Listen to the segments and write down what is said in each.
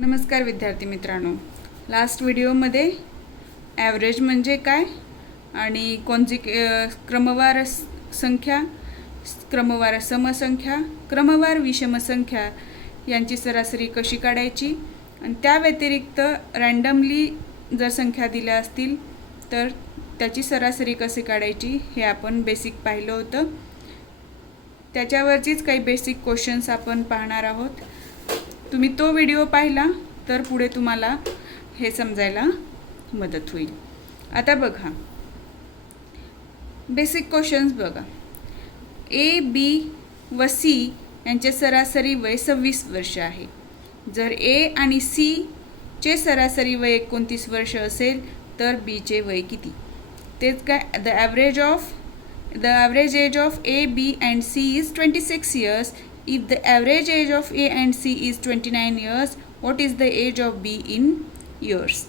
नमस्कार विद्यार्थी मित्रांनो, लास्ट व्हिडिओमध्ये ॲव्हरेज म्हणजे काय आणि क्रमवार संख्या, क्रमवार समसंख्या, क्रमवार विषमसंख्या यांची सरासरी कशी काढायची आणि त्या व्यतिरिक्त रँडमली जर संख्या दिल्या असतील तर त्याची सरासरी कशी काढायची हे आपण बेसिक पाहिलं होतं. त्याच्यावरचीच काही बेसिक क्वेश्चन्स आपण पाहणार आहोत. तुम्ही तो व्हिडिओ पाहिला तर पुढे तुम्हाला हे समजायला मदत होईल. आता बघा, बेसिक क्वेश्चन्स बघा. ए, बी व सी यांचे सरासरी वय 26 वर्ष आहे. जर ए आणि सी चे सरासरी वय 29 वर्ष असेल तर बी चे वय किती? तेच काय, the average age of A, B and C is 26 years. If the average age of A and C is 29 years, what is the age of B in years?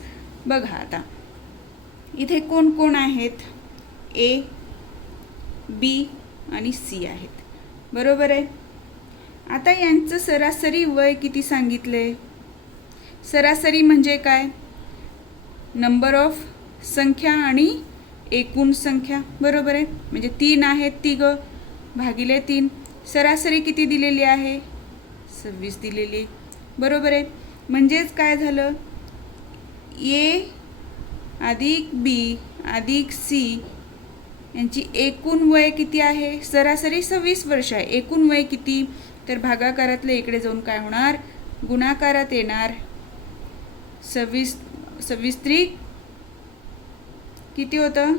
बघा आता इथे कोण कोण आहेत? ए, बी आणि सी आहेत, बरोबर आहे. आता यांचं सरासरी वय किती सांगितले? सरासरी म्हणजे काय? नंबर ऑफ संख्या आणि एकूण संख्या, बरोबर आहे. म्हणजे 3 आहेत तिघं भागिले 3. सरासरी किती दिलेली आहे? 26 दिलेली, बरोबर आहे. म्हणजेच काय झालं, ए अधिक बी अधिक सी यांची एकूण वय किती आहे? सरासरी 26 वर्ष आहे. एकूण वय किती? तर भागाकारातलं इकडे जाऊन काय होणार? गुणाकारात येणार. 26 त्रिक किती होतं?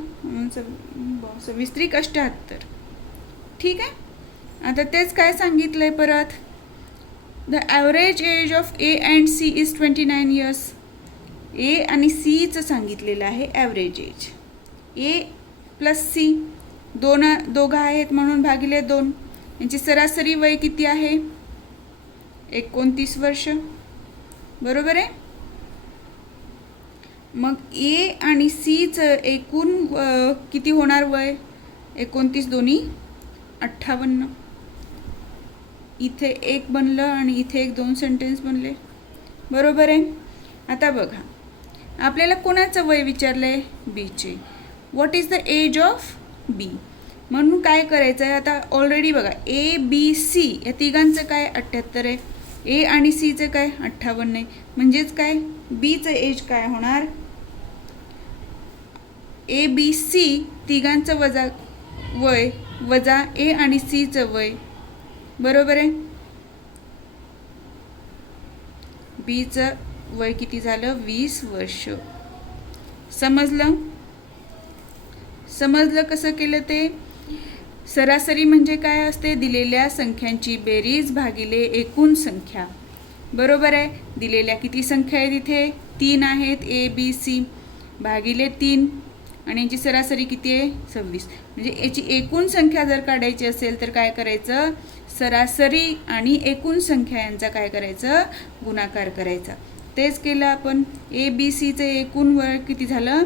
26 त्रिक 78. ठीक आहे. आता तेच काय सांगितलंय परत, the average age of A and C is 29 years. A आणि सीचं सांगितलेलं आहे average age. A plus C दोघं आहेत म्हणून भागिले 2. यांची सरासरी वय किती आहे? 29 वर्ष, बरोबर आहे. मग ए आणि सीचं एकूण किती होणार वय? 29 दोन्ही 58. इथे एक बनलं आणि इथे एक 2 सेंटेन्स बनले, बरोबर आहे. आता बघा, आपल्याला कोणाचं वय विचारलंय? बीचे. What is the age of B? म्हणून काय करायचं आहे आता? ऑलरेडी बघा, ए, बी, सी या तिघांचं काय 78 आहे. ए आणि सीचं काय 58 आहे. म्हणजेच काय, बीचं एज काय होणार? ए, बी, सी तिघांचं वय वजा ए आणि सीचं वय, बरोबर आहे. बीचं वय किती झालं? 20 वर्ष. समजलं कसं केलं ते? सरासरी म्हणजे काय असते? दिलेल्या संख्यांची बेरीज भागिले एकूण संख्या, बरोबर आहे. दिलेल्या किती संख्या आहेत इथे? 3 आहेत, ए, बी, सी भागिले 3 आणि यांची सरासरी किती आहे? 26. म्हणजे याची एकूण संख्या जर काढायची असेल तर काय करायचं? सरासरी आणि एकूण संख्या यांचा काय करायचं? गुणाकार करायचा. तेच केलं आपण. ए, बी, सीचं एकूण वय किती झालं?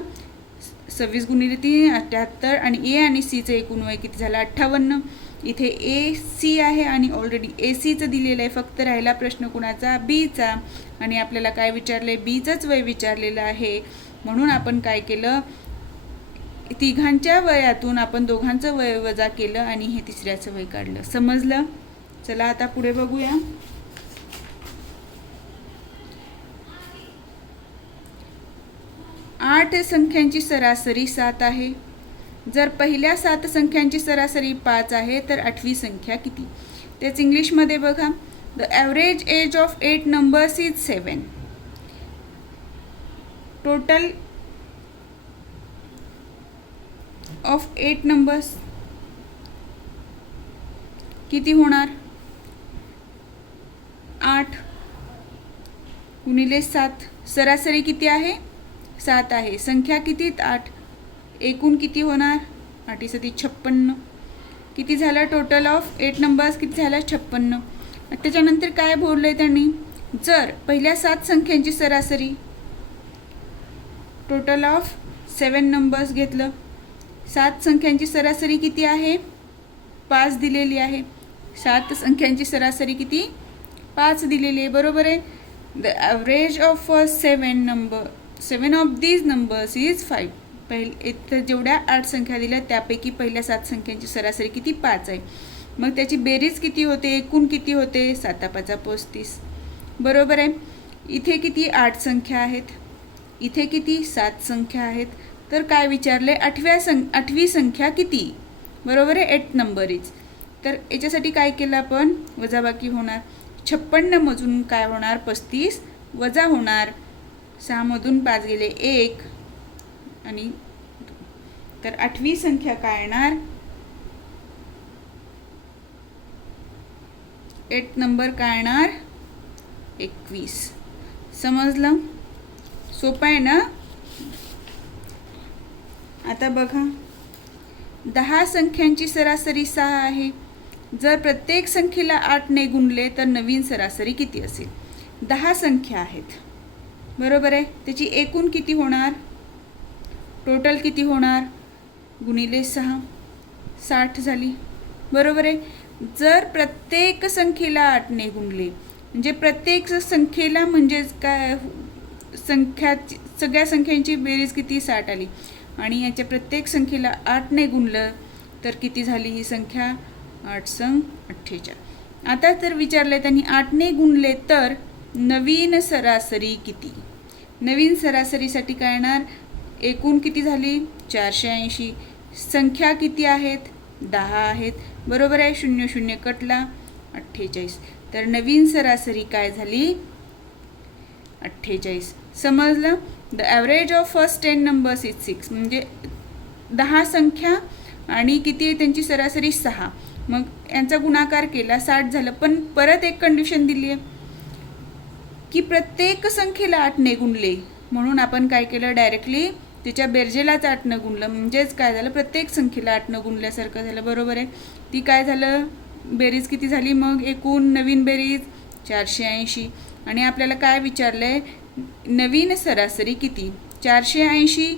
26 गुणिले 3 78. आणि ए आणि सीचं एकूण वय किती झालं? 58. इथे ए, सी आहे आणि ऑलरेडी ए, सीचं दिलेलं आहे. फक्त राहिला प्रश्न कुणाचा? बीचा. आणि आपल्याला काय विचारलं आहे? बीचंच वय विचारलेलं आहे. म्हणून आपण काय केलं? तिघांच्या वयातून आपण दोघांचं वय वजा केलं आणि हे तिसऱ्याचं वय काढलं. समजलं? चला आता पुढे बघूया. आठ संख्यांची सरासरी 7 आहे. जर पहिल्या 7 संख्यांची सरासरी 5 आहे तर 8वी संख्या किती? तेच इंग्लिशमध्ये बघा. The average age of 8 numbers is 7. Total of 8 numbers किती होणार? 8 गुणिले 7. सरासरी किती आहे? 7 आहे. संख्या किती? 8. एकूण किती होणार? 8 7 56. किती झालं? टोटल ऑफ 8 numbers किती झालं? 56. त्याच्यानंतर काय बोललंय त्यांनी? जर पहिल्या 7 संख्यांची सरासरी, टोटल ऑफ 7 numbers घेतलं. 7 संख्यांची सरासरी किती आहे? 5 दिलेली आहे. 7 संख्यांची सरासरी किती? 5 दिलेली आहे, बरोबर आहे. The average of 7 of these numbers is 5. इथं जेवढ्या 8 संख्या दिल्या त्यापैकी पहिल्या 7 संख्यांची सरासरी किती? 5 आहे. मग त्याची बेरीज किती होते? एकूण किती होते? 7 5 35. बरोबर आहे. इथे किती? 8 संख्या आहेत. इथे किती? 7 संख्या आहेत. तर काय विचारले? 8वी संख्या किती? बरोबर आहे. 8 नंबर इज. तर याच्यासाठी काय केलं आपण? वजाबाकी होणार. 56 मधून काय होणार? 35 वजा होणार. 6 मधून 5 गेले 1 आणि तर 8वी संख्या काय येणार? 8 नंबर काय येणार? 21. समजलं? सोपं आहे ना? आता बघा, 10 संख्यांची सरासरी 6 आहे. जर प्रत्येक संख्येला 8 ने गुणले तर नवीन सरासरी किती असेल? 10 संख्या आहेत. बरोबर आहे. त्याची एकूण किती होणार? टोटल किती होणार? गुणिले 6 60 झाली. बरोबर आहे. जर प्रत्येक संख्येला 8 ने गुणले म्हणजे प्रत्येक संख्येला म्हणजेच काय? सगळ्या संख्यांची बेरीज किती? 60 आली. आणि याच्या प्रत्येक संख्येला 8 ने गुणलं तर किती झाली ही संख्या? 8 संग 48. आता तर विचारले त्यांनी 8 ने गुणले तर नवीन सरासरी किती? नवीन सरासरीसाठी काय येणार? एकूण किती झाली? 480. संख्या किती आहेत? 10 आहेत. बरोबर आहे. 0 0 कटला 48. तर नवीन सरासरी काय झाली? 48. समजलं? The average of first 10 numbers is 6. म्हणजे 10 संख्या आणि किती आहे त्यांची सरासरी? 6. मग यांचा गुणाकार केला 60 झालं. पण परत एक कंडिशन दिली आहे की प्रत्येक संख्येला 8 ने गुणले, म्हणून आपण काय केलं? डायरेक्टली त्याच्या बेरजेलाच 8 न गुणलं. म्हणजेच काय झालं? प्रत्येक संख्येला 8 न गुणल्यासारखं झालं. बरोबर आहे. ती काय झालं? बेरीज किती झाली? मग एकूण नवीन बेरीज 480. आणि आपल्याला काय विचारलंय? नवीन सरासरी किती? 480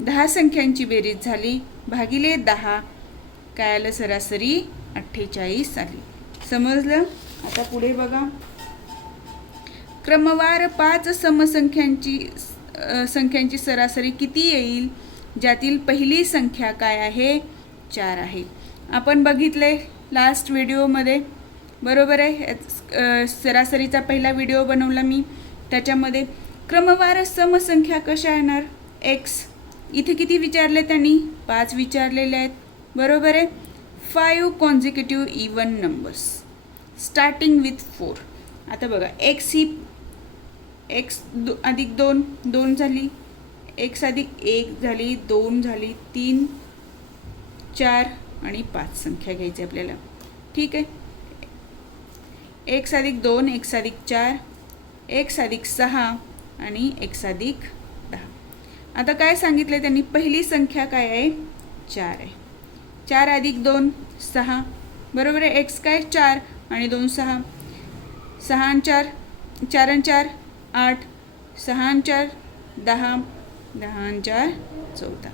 10 संख्यांची बेरीज झाली भागिले 10 काय आलं? सरासरी 48 आली. समजलं? आता पुढे बघा, क्रमवार 5 संख्यांची सरासरी किती येईल? ज्यातील पहिली संख्या काय आहे? 4 आहे. आपण बघितले लास्ट व्हिडिओमध्ये. बरोबर आहे. सरासरीचा पहिला व्हिडिओ बनवला मी. त्याच्यामध्ये क्रमवार समसंख्या कशा येणार? एक्स. इथे किती विचारले त्यांनी? 5 विचारलेले आहेत. बरोबर आहे. 5 consecutive even numbers starting with 4. आता बघा, एक्स ही एक्स अधिक 2 2 झाली. एक्स अधिक 1 झाली. 2 झाली. 3 4 आणि 5 संख्या घ्यायची आपल्याला. ठीक आहे. एक्स अधिक 2 एक्स अधिक 4 एक्स अधिक 6 आणि एक्स अधिक 10. आता काय सांगितलं त्यांनी? पहिली संख्या काय आहे? 4 आहे. 4 अधिक 2 6. बरोबर आहे. एक्स काय? 4 आणि 2 6. 6 आणि 4 4 आणि 4 8. 6 आणि 4 10. 10 आणि 4 14.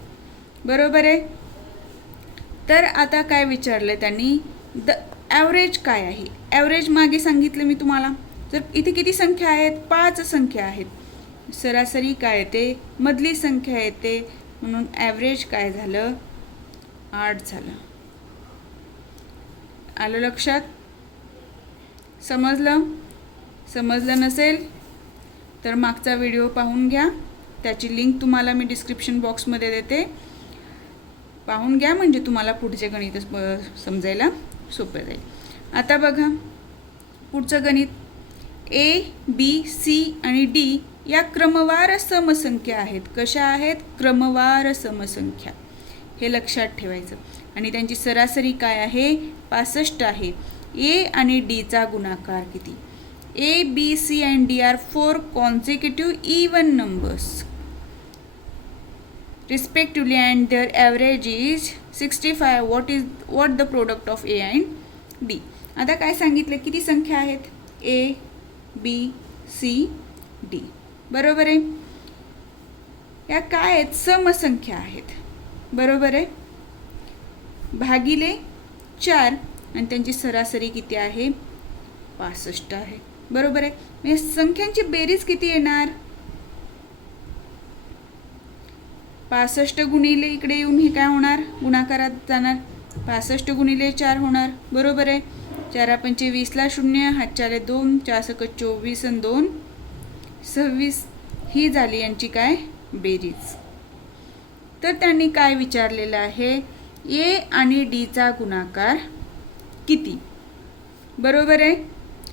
बरोबर आहे. तर आता काय विचारलं त्यांनी? द ॲव्हरेज काय आहे? ॲव्हरेज मागे सांगितलं मी तुम्हाला. तर इथे किती संख्या आहेत? 5 संख्या आहेत. सरासरी काय येते? मधली संख्या येते. म्हणून ॲव्हरेज काय झालं? 8 झालं. आलं लक्षात? समजलं? समजलं नसेल तर मागचा व्हिडिओ पाहून घ्या. त्याची लिंक तुम्हाला मी डिस्क्रिप्शन बॉक्समध्ये देते. पाहून घ्या म्हणजे तुम्हाला पुढचे गणित समजायला सोपं जाईल. आता बघा पुढचं गणित. ए, बी, सी आणि डी या क्रमवार समसंख्या आहेत. कशा आहेत? क्रमवार समसंख्या. हे लक्षात ठेवायचं. आणि त्यांची सरासरी काय आहे? 65 आहे. ए आणि डीचा गुणाकार किती? A, B, C and D are 4 consecutive even numbers respectively and their average is 65. What the product of A and D? आता काय सांगितलं? किती संख्या आहेत? A, B, C, D. बरोबर आहे. या काय आहेत? समसंख्या आहेत. बरोबर आहे. भागिले 4 आणि त्यांची सरासरी किती आहे? 65 आहे. बरोबर आहे. म्हणजे संख्यांची बेरीज किती येणार? 65 गुणिले इकडे येऊन हे काय होणार? गुणाकारात जाणार. 65 गुणिले 4 होणार. बरोबर आहे. 4 पंचे 20ला 0, हातच्याले 2, 4 सकट 24 आणि 2 26. ही झाली यांची काय? बेरीज. तर त्यांनी काय विचारलेलं आहे? ए आणि डीचा गुणाकार किती? बरोबर आहे.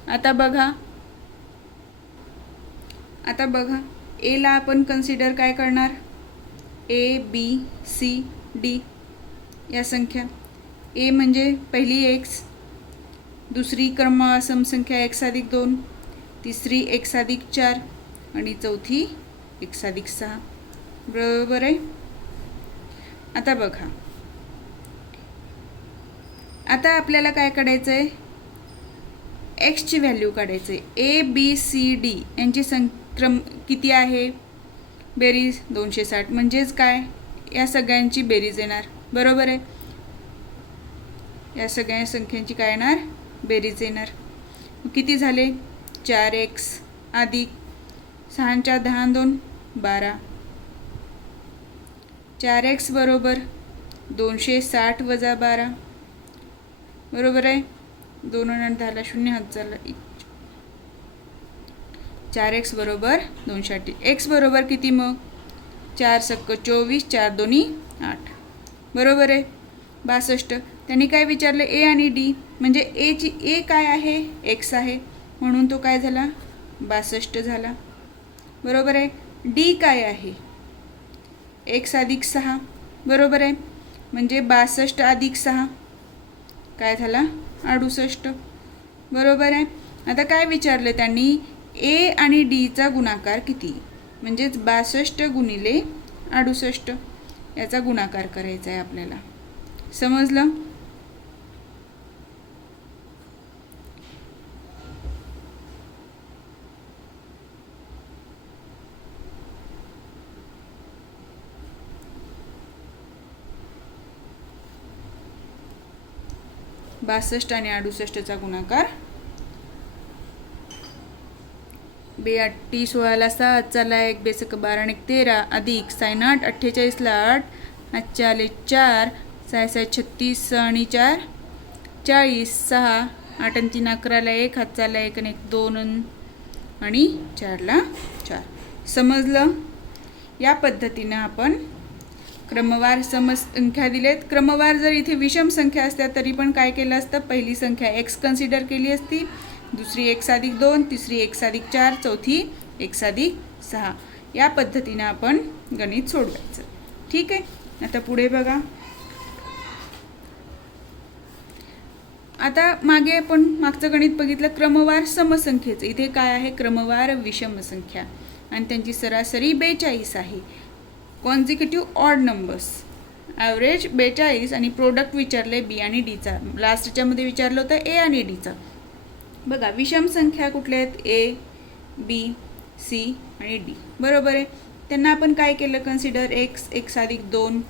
आता बघा एला आपण कन्सिडर काय करणार? ए बी सी डी या संख्या. ए म्हणजे पहिली एक्स, दुसरी क्रमवार संख्या x अधिक 2, तिसरी x अधिक 4 आणि चौथी x अधिक 6. बरोबर आहे. आता बघा, आता आपल्याला काय काढायचं आहे? एक्सची व्हॅल्यू काढायचं आहे. ए बी सी डी यांची क्रम किती आहे? बेरीज 260. म्हणजेच काय? या सगळ्यांची बेरीज येणार. बरोबर आहे. या सगळ्या संख्यांची काय येणार? बेरीज येणार. किती झाले? 4x अधिक 6 4 10 2 12. 4x बरोबर 260 वजा 12. बरोबर आहे. 2 आणि 10ला 0 हात झाला. 4x बरोबर 260. x बरोबर किती मग? 4 सक्क 24, 4 दोन्ही 8. बरोबर आहे. 62. त्यांनी काय विचारलं? ए आणि डी. म्हणजे ए काय आहे? x आहे, म्हणून तो काय झाला? 62 झाला. बरोबर आहे. डी काय आहे? x अधिक 6. बरोबर आहे. म्हणजे 62 अधिक 6 काय झाला? 68. बरोबर आहे. आता काय विचारलं त्यांनी? ए आणि डीचा गुणाकार किती? म्हणजेच 62 गुणिले 68 याचा गुणाकार करायचा आहे आपल्याला. समजलं? बासष्ट आणि 68चा गुणाकार. 2 8 16ला 7, चला 1 बेसक 12 आणि 13 अधिक साइन 8 48ला 8, हातचे आले 4, 6 6 36 आणि 4 40, 6 8 आणि 3 11ला 1, हातचा आला 1 आणि 1 2 आणि 4ला 4. समजलं? या पद्धतीनं आपण क्रमवार समसंख्या दिलेत. क्रमवार जर इथे विषम संख्या असत्या तरी पण काय केलं असतं? पहिली संख्या x कन्सिडर केली असती, दुसरी x अधिक 2, तिसरी x अधिक 4, चौथी x अधिक 6. या पद्धतीनं आपण गणित सोडवायचं. ठीक आहे. आता पुढे बघा. आता मागे आपण मागचं गणित बघितलं क्रमवार समसंख्येचं. इथे काय आहे? क्रमवार विषम संख्या आणि त्यांची सरासरी 42 आहे. Consecutive odd numbers. ॲव्हरेज 42 आणि प्रोडक्ट विचारले बी आणि डीचा. लास्टच्यामध्ये विचारलं होतं ए आणि डीचा. बघा विषम संख्या कुठल्या आहेत? ए बी सी आणि डी. बरोबर आहे. त्यांना आपण काय केलं कन्सिडर? x अधिक 2,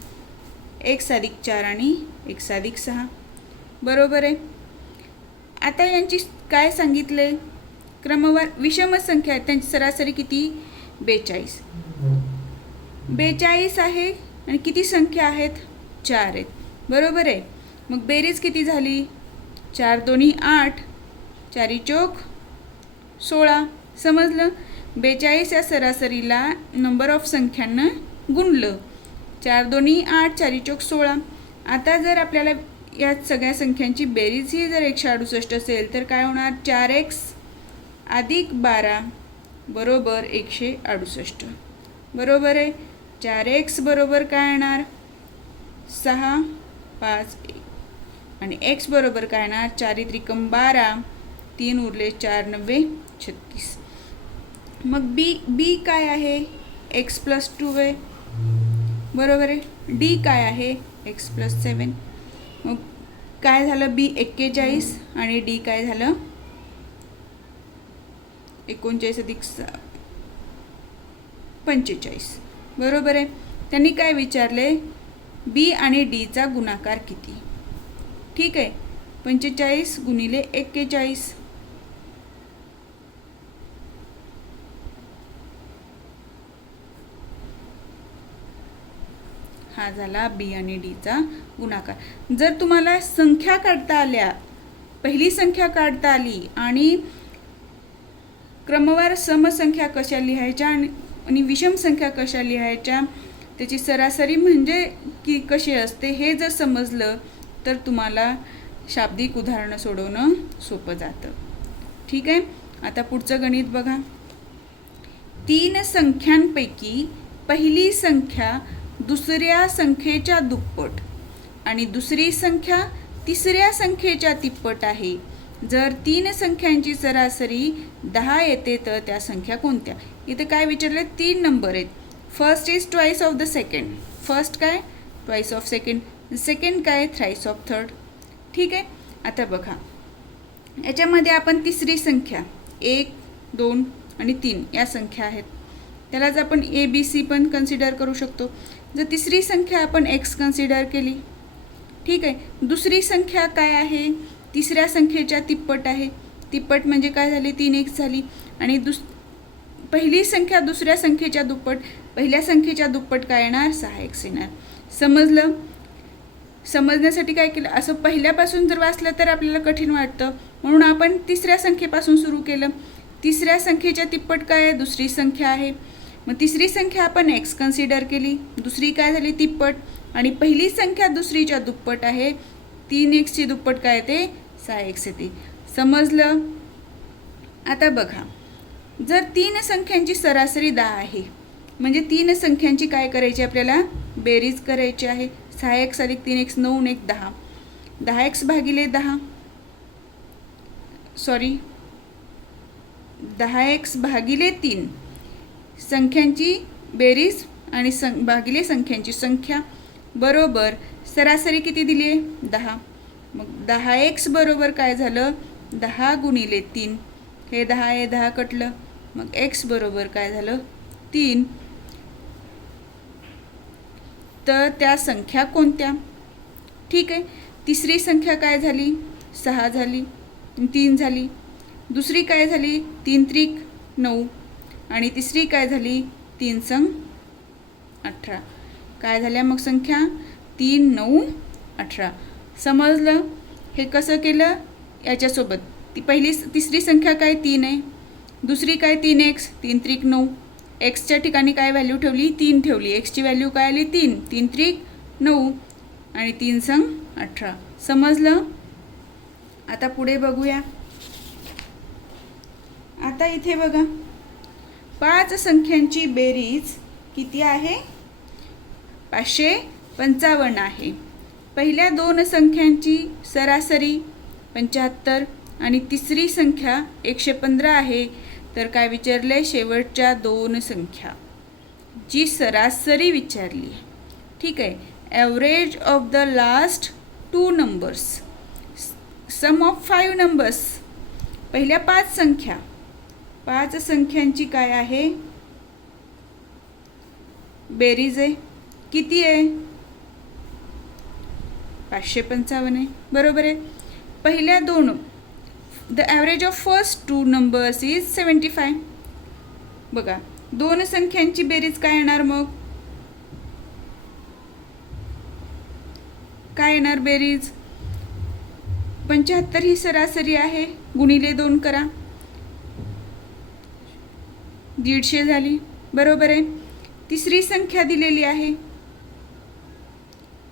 x अधिक 4 आणि x अधिक 6. बरोबर आहे. आता यांची काय सांगितले? क्रमवार विषम संख्या आहेत, त्यांची सरासरी किती? 42. 42 आहे आणि किती संख्या आहेत? 4 आहेत. बरोबर आहे. मग बेरीज किती झाली? 4 दोन्ही 8, 4 चौक 16. समजलं? 42 या सरासरीला नंबर ऑफ संख्यांना गुणलं. 4 दोन्ही 8, 4 चौक 16. आता जर आपल्याला या सगळ्या संख्यांची बेरीज ही जर 168 असेल तर काय होणार? 4x अधिक 12 बरोबर 168. बरोबर आहे. 4x बरोबर काय येणार? 6 5 1 आणि x बरोबर काय येणार? 4 त्रिकम 12, 3 उरले 4 9 36. मग बी काय आहे? x प्लस 2 आहे. बरोबर आहे. डी काय आहे? x plus 7. मग काय झालं? बी 41 आणि डी काय झालं? 39 अधिक 45. बरोबर आहे. त्यांनी काय विचारले? बी आणि डीचा गुणाकार किती? ठीक आहे. 45 गुणिले 41 हा झाला बी आणि डीचा गुणाकार. जर तुम्हाला संख्या काढता आल्या, पहिली संख्या काढता आली आणि क्रमवार समसंख्या कशा लिहायच्या आणि विषम संख्या कशा लिहायच्या, त्याची सरासरी म्हणजे की कशी असते हे जर समजलं तर तुम्हाला शाब्दिक उदाहरणं सोडवणं सोपं जातं. ठीक आहे. आता पुढचं गणित बघा. 3 संख्यांपैकी पहिली संख्या दुसऱ्या संख्येच्या दुप्पट आणि दुसरी संख्या तिसऱ्या संख्येच्या तिप्पट आहे. जर 3 संख्यांची सरासरी 10 येते तर त्या संख्या कोणत्या? इथे काय विचारलं? 3 नंबर आहेत. First is twice of the second. First काय? Twice of second. सेकंड काय? Thrice of third. ठीक आहे. आता बघा, याच्यामध्ये आपण तिसरी संख्या 1, 2 आणि 3 या संख्या आहेत. त्यालाच आपण ए बी सी पण कन्सिडर करू शकतो. जर तिसरी संख्या आपण एक्स कन्सिडर केली, ठीक आहे. दुसरी संख्या काय आहे? तिसऱ्या संख्येच्या तिप्पट आहे. तिप्पट म्हणजे काय झाली? 3x झाली. आणि पहिली संख्या दुसऱ्या संख्येच्या दुप्पट, पहिल्या संख्येच्या दुप्पट काय येणार? 6x येणार. समजलं? समजण्यासाठी काय केलं? असं पहिल्यापासून जर वाचलं तर आपल्याला कठीण वाटतं, म्हणून आपण तिसऱ्या संख्येपासून सुरू केलं. तिसऱ्या संख्येच्या तिप्पट काय आहे? दुसरी संख्या आहे. मग तिसरी संख्या आपण एक्स कन्सिडर केली, दुसरी काय झाली? तिप्पट. आणि पहिली संख्या दुसरीच्या दुप्पट आहे. 3x ची दुप्पट काय येते? 6x येते. समजलं? आता बघा, जर 3 संख्यांची सरासरी 10 आहे म्हणजे 3 संख्यांची काय करायची? आपल्याला बेरीज करायची आहे. 6x अधिक 3x 9 आणि 1 10. 10x भागिले 10, सॉरी 10x भागिले 3 संख्यांची बेरीज आणि भागिले संख्यांची संख्या बरोबर सरासरी किती दिली आहे? 10. मग 10x बरोबर काय झालं? 10 गुणिले 3. हे 10 आहे, 10 कटलं. मग x बरोबर काय झालं? 3. तर त्या संख्या कोणत्या? ठीक आहे. तिसरी संख्या काय झाली? 6 झाली, 3 झाली. दुसरी काय झाली? 3 त्रिक 9 आणि तिसरी काय झाली? 3 संग 18. काय झाल्या मग संख्या? 3, 9, 18. समजलं? हे कसं केलं? याच्यासोबत तिसरी संख्या काय? 3 आहे. दुसरी काय? 3x, 3 त्रिक 9. एक्सच्या ठिकाणी काय व्हॅल्यू ठेवली? 3 ठेवली. एक्सची व्हॅल्यू काय आली? 3. 3 त्रिक 9 आणि 3 संग 18. समजलं? आता पुढे बघूया. आता इथे बघा, 5 संख्यांची बेरीज किती आहे? 555 आहे. पहिल्या 2 संख्यांची सरासरी 75 आणि तिसरी संख्या 115 आहे. तर काय विचारले? शेवटच्या 2 संख्या जी सरासरी विचारली. ठीक आहे. Average of the last 2 numbers, sum of 5 numbers. पहिल्या 5 संख्या, 5 संख्यांची काय आहे? बेरीज आहे. किती आहे? 555 आहे. बरोबर आहे. पहिल्या 2, the average of first 2 numbers is 75. बघा, 2 संख्यांची बेरीज काय येणार? मग काय येणार बेरीज? 75 ही सरासरी आहे, गुणिले 2 करा, 150 झाली. बरोबर आहे. तिसरी संख्या दिलेली आहे.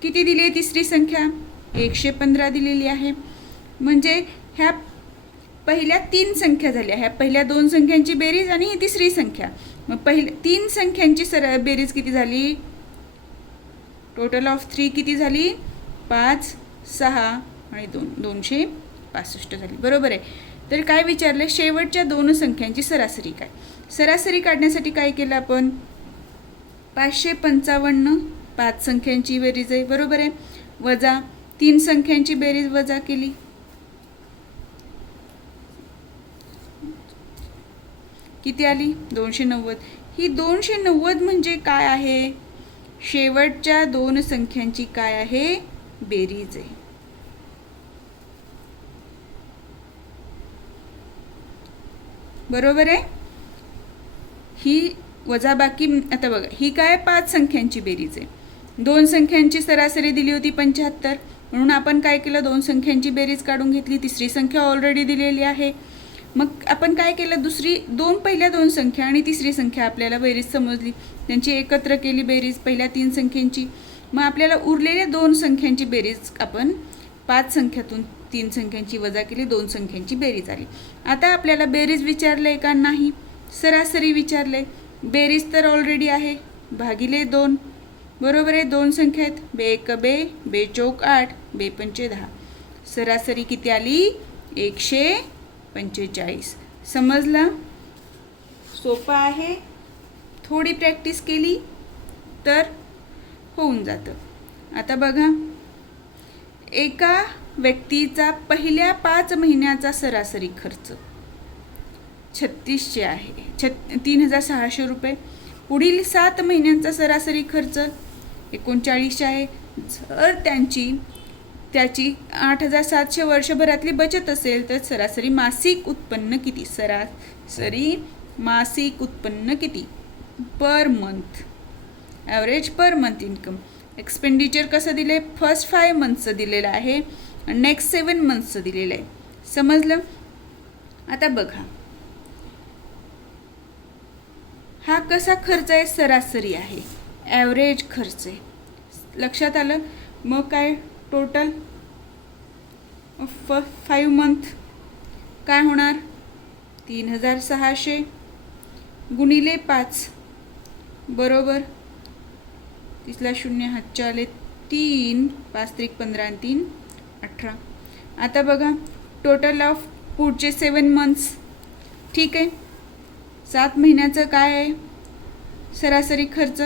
किती दिली आहे तिसरी संख्या? 115 दिलेली आहे. म्हणजे ह्या पहिल्या 3 संख्या झाल्या. ह्या पहिल्या 2 संख्यांची बेरीज आणि ही तिसरी संख्या. मग पहिल्या 3 संख्यांची बेरीज किती झाली? टोटल ऑफ 3 किती झाली? 5, 6 आणि 2, 265 झाली. बरोबर आहे. तर काय विचारलं? शेवटच्या 2 संख्यांची सरासरी काय? सरासरी काढण्यासाठी काय केलं आपण? 555 5 संख्यांची बेरीज आहे. बरोबर आहे. वजा 3 संख्यांची बेरीज वजा केली. किती आली? 290. ही 290 म्हणजे काय आहे? शेवटच्या 2 संख्यांची काय आहे? बेरीज आहे. बरोबर आहे. ही वजाबाकी. आता बघा, ही काय? 5 संख्यांची बेरीज आहे. दोन संख्यांची सरासरी दिली होती 75, म्हणून आपण काय केलं, दोन संख्यांची बेरीज काढून घेतली. तिसरी संख्या ऑलरेडी दिलेली आहे. मग आपण काय केलं, पहिल्या दोन संख्या आणि तिसरी संख्या आपल्याला बेरीज समजली, त्यांची एकत्र केली बेरीज पहिल्या तीन संख्यांची. मग आपल्याला उरलेल्या दोन संख्यांची बेरीज आपण 5 संख्यातून 3 संख्यांची वजा केली, 2 संख्यांची बेरीज आली. आता आपल्याला बेरीज विचारलंय का, नाही, सरासरी विचारलंय. बेरीज तर ऑलरेडी आहे, भागिले 2, बरोबर आहे. दोन संख्या आहेत, बे एक बे, बे चौक 8, बे पंचे 10. सरासरी किती आली, 145. समजला? सोपं आहे. थोडी प्रॅक्टिस केली तर होऊन जातं. आता बघा, एका व्यक्तीचा पहिल्या 5 महिन्याचा सरासरी खर्च 3600 आहे, 3600 रुपये. पुढील 7 महिन्यांचा सरासरी खर्च 3900 आहे. जर त्याची 8700 वर्षभरातली बचत असेल तर सरासरी मासिक उत्पन्न किती? सरासरी मासिक उत्पन्न किती? Per month, average per month income. Expenditure कसं दिलं आहे, फर्स्ट 5 मंथचं दिलेलं आहे आणि नेक्स्ट 7 मंथचं दिलेलं आहे. समजलं? आता बघा, हा कसा खर्च आहे, सरासरी आहे, ॲव्हरेज खर्च आहे. लक्षात आलं? मग काय टोटल 5 मंथ काय होणार, 3600 गुणिले 5, बरोबर. 30ला 0 हातच्या आले 3, 5 त्रिक 15 आणि 3 18. आता बघा, टोटल ऑफ पुढचे 7 मंथ्स. ठीक आहे, 7 महिन्याचं काय आहे सरासरी खर्च,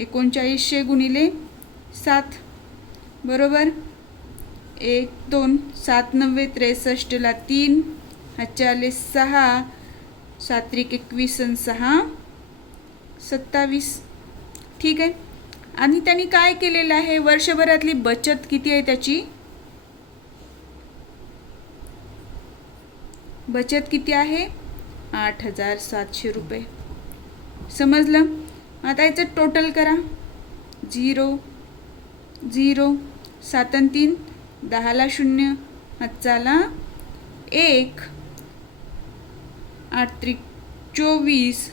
3900 गुणिले 7, बरोबर. 1 2 7 9 63ला 3 हातच्या आले 6, 7 त्रिक 21 आणि 6 27. ठीक आहे. आणि त्यांनी काय केलेलं आहे, वर्षभरातली बचत किती आहे त्याची, बचत किती आहे, 8700 रुपये. समजलं? आता याचं टोटल करा. 0 0 7 आणि 3 10ला 0 हातचाला 1, 8 त्रिक 24,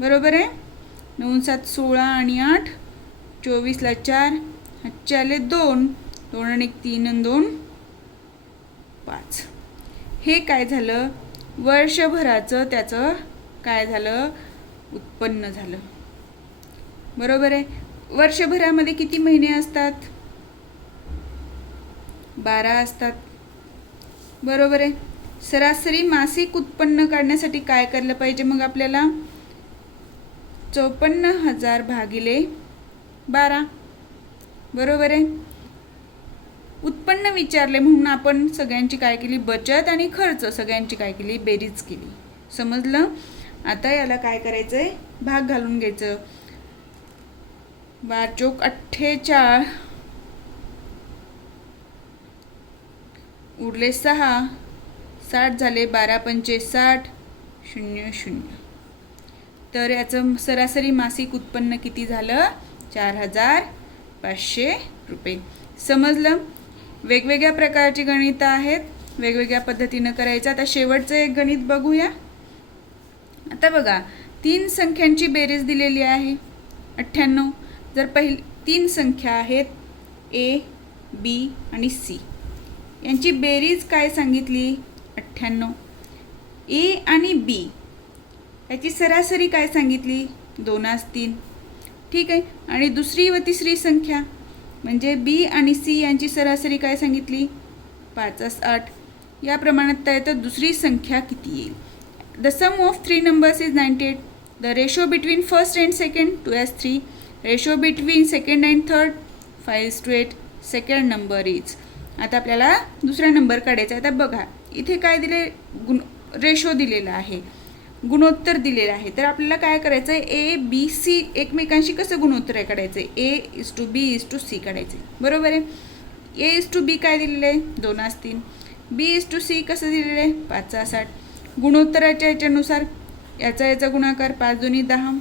बरोबर आहे. 9 7 16 आणि 8 24ला 4 हातचे आले 2, 2 आणि 3 आणि 2 5. हे काय झालं, वर्षभराचं त्याचं काय झालं, उत्पन्न झालं, बरोबर आहे. वर्षभरामध्ये किती महिने असतात, 12 असतात, बरोबर आहे. सरासरी मासिक उत्पन्न काढण्यासाठी काय केलं पाहिजे, मग आपल्याला 54,000 भागिले 12, बरोबर आहे. उत्पन्न विचारले म्हणून आपण सगळ्यांची काय केली, बचत आणि खर्च सगळ्यांची काय केली, बेरीज केली. समजलं? आता याला काय करायचं आहे, भाग घालून घ्यायचं. 12 चौक 48, उरले 6, 60 झाले, 12 पंचे 60, 0 0. तर याचं सरासरी मासिक उत्पन्न किती झालं, 4500 रुपये. समजलं? वेगवेगळ्या प्रकारची गणितं आहेत, वेगवेगळ्या पद्धतीनं करायचं. आता शेवटचं एक गणित बघूया. आता बघा, 3 संख्यांची बेरीज दिलेली आहे 98. जर 3 संख्या आहेत ए, बी आणि सी, यांची बेरीज काय सांगितली, 98. ए आणि बी याची सरासरी काय सांगितली, 2/3. ठीक आहे. आणि दुसरी व तिसरी संख्या म्हणजे बी आणि सी यांची सरासरी काय सांगितली, 5/8. या प्रमाणात काय तर दुसरी संख्या किती येईल. The sum of 3 numbers is 98. The ratio between first and second 2:3. Ratio between second and third 5:8. Second number is. आता आपल्याला दुसरा नंबर काढायचा आहे. आता बघा, इथे काय दिले, रेशो दिलेला आहे, गुणोत्तर दिलेलं आहे. तर आपल्याला काय करायचं आहे, ए बी सी एकमेकांशी कसं गुणोत्तर आहे काढायचं आहे, A:B:C काढायचं आहे, बरोबर आहे. A:B काय दिलेलं आहे, 2/3. B:C कसं दिलेलं आहे, 5/8. गुणोत्तराच्या याच्यानुसार याचा गुणाकार 5 2 10,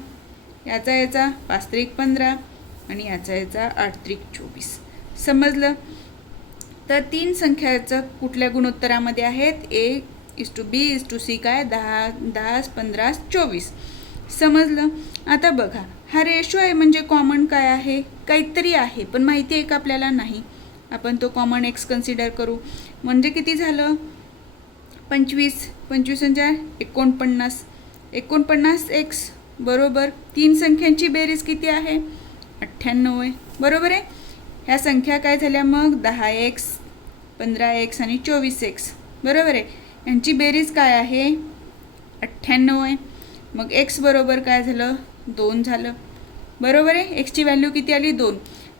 याचा 5 3 15, आणि याचा 8 त्रिक 24. समजलं? तर 3 संख्याचं कुठल्या गुणोत्तरामध्ये आहेत? A:B:C काय 10, 15, 24. समजलं? आता बघा, हा रेशो आहे म्हणजे कॉमन काय आहे? काहीतरी आहे, पण माहिती आहे का आपल्याला? नाही. आपण तो कॉमन x कन्सिडर करू. म्हणजे किती झालं? 25. 25 म्हणजे 49. 49x बरोबर 3 संख्यांची बेरीज किती आहे? 98 आहे. बरोबर आहे. ह्या संख्या काय झाल्या मग? 10x, 15x आणि 24x. बरोबर आहे. यांची बेरीज काय आहे? 98 आहे. मग x बरोबर काय झालं? 2 झालं. बरोबर आहे. x ची व्हॅल्यू किती आली? 2.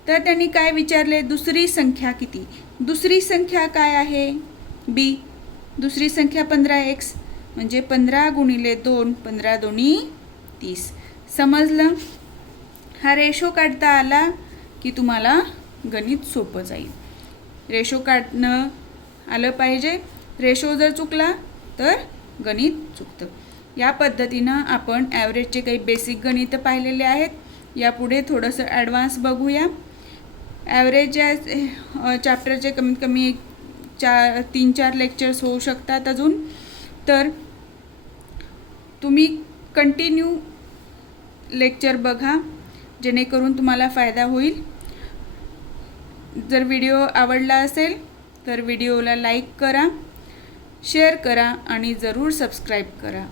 तर त्यांनी काय विचारले? दुसरी संख्या किती? दुसरी संख्या काय आहे? b. दुसरी संख्या 15x म्हणजे 15 गुणिले 2, 15 दोन्ही 30. समजलं? हा रेशो काढता आला की तुम्हाला गणित सोपं जाईल. रेशो काढणं आलं पाहिजे. रेशो जर चुकला तर गणित चुकतं. या पद्धतीनं आपण ॲव्हरेजचे काही बेसिक गणित पाहिलेले आहेत. यापुढे थोडंसं ॲडव्हान्स बघूया. ॲव्हरेज या चॅप्टरचे कमीत कमी 3-4 लेक्चर्स होऊ शकतात अजून. तर तुम्ही कंटिन्यू लेक्चर बघा जेणेकरून तुम्हाला फायदा होईल. जर व्हिडिओ आवडला असेल तर व्हिडिओला लाईक करा, शेअर करा आणि जरूर सबस्क्राईब करा.